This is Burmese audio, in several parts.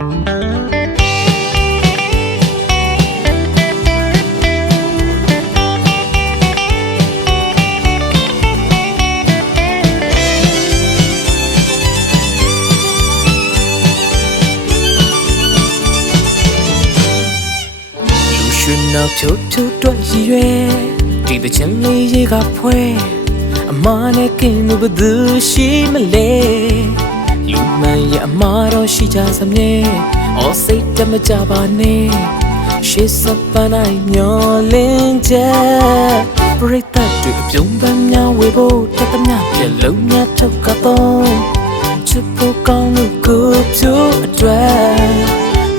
နောက်ဖြိုးဖြိုးတွက်ရည်ရွယ်ဒီတချင်လေးရေကဖွဲအမားနဲ့ကင်းလို့ဘသူရှိမလဲလူမှန်ရဲ့အမားတော့ရှိကြစမြဲအော်စိတ်တမကြပါနဲ့ရှေ့စပနိုင်မျောလင်းချက်ပရိသတ်တွေအပြုံးပန်းများဝေဖို့တသက်များပြလုံးများထုတ်ကတော့ချစ်ဖို့ကောင်းလို့ကိုဖြိုးအတွက်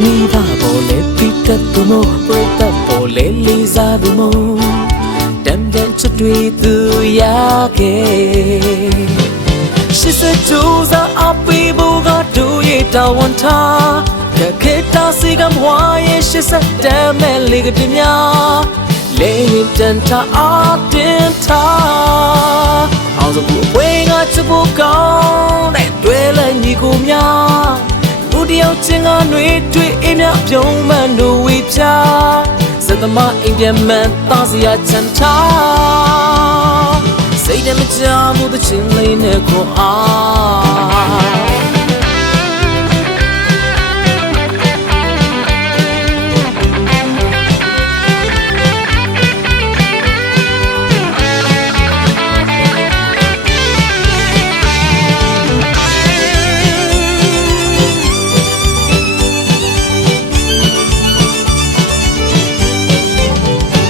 မိဘပေါ်လေပြီးတတ်သူမို့ပရိသတ်ပေါ်လေလေးစားသူမို့တမ်းတမ်းချစ်တွေသူရခဲ့ရှစ်စကြိုးစားအပီဘူကတို့ရဲ့တာဝန်ထားကခေတ္တစီကမွားရဲ့ရှစ်စတမ်းမဲ့လေးကတည်းများလေးတန်တာအတင်းထားအောင်စဘူးဝေးကချစ်ဖို့ကောင်းတဲ့တွေ့လိုက်ညီကိုများဦးတယောက်ချင်းကနှွေးတွေ့အင်းများပြုံးမှန်တို့ဝေးပြစသမားအိမ်ပြန်မှန်သားစရာချမ်းသာစိတ်တမကြဘူးတဲ့ချင်းလေးနဲ့ကို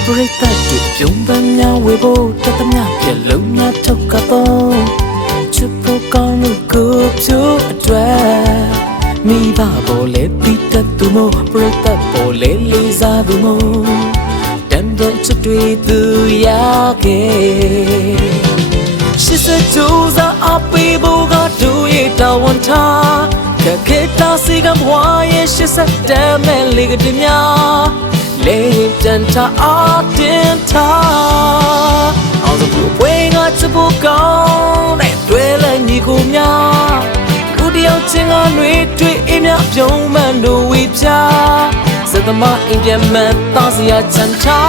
ပရိသတ်တွေပြုံးပန်းများဝေဖို့တသက်များပြလုံးများထုတ်ကတော့ချစ်ဖို့ကောင်းလို့ကိုဖြိုးအတွက်မိဘပေါ်လေပြီးတတ်သူမို့ပရိသတ်ပေါ်လေလေးစားသူမို့တမ်းတမ်းချစ်တွေသူရခဲ့ရှစ်စကြိုးစားအပီဘူကတို့ရဲ့တာဝန်ထားကခေတ္တစီကမွားရဲ့ရှစ်စတမ်းမဲ့လေးကတည်းများလေးတန်တာအတင်းထားအောင်စဘူးဝေးကချစ်ဖို့ကောင်းတဲ့တွေ့လိုက်ညီကိုများဦးတယောက်ချင်းကနှွေးတွေ့အင်းများပြုံးမှန်တို့ဝေးပြစသမားအိမ်ပြန်မှန်သားစရာချမ်းသာ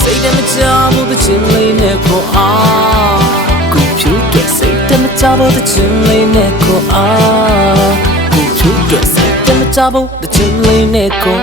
စိတ်တမကြဘူးတဲ့ချင်းလေးနဲ့ကိုကိုဖြူတဲ့စိတ်တမကြဘူးတဲ့ချင်းလေးနဲ့ကိုကိုဖြူတဲ့စိတ်တမကြဘူးတဲ့ချင်းလေးနဲ့ကို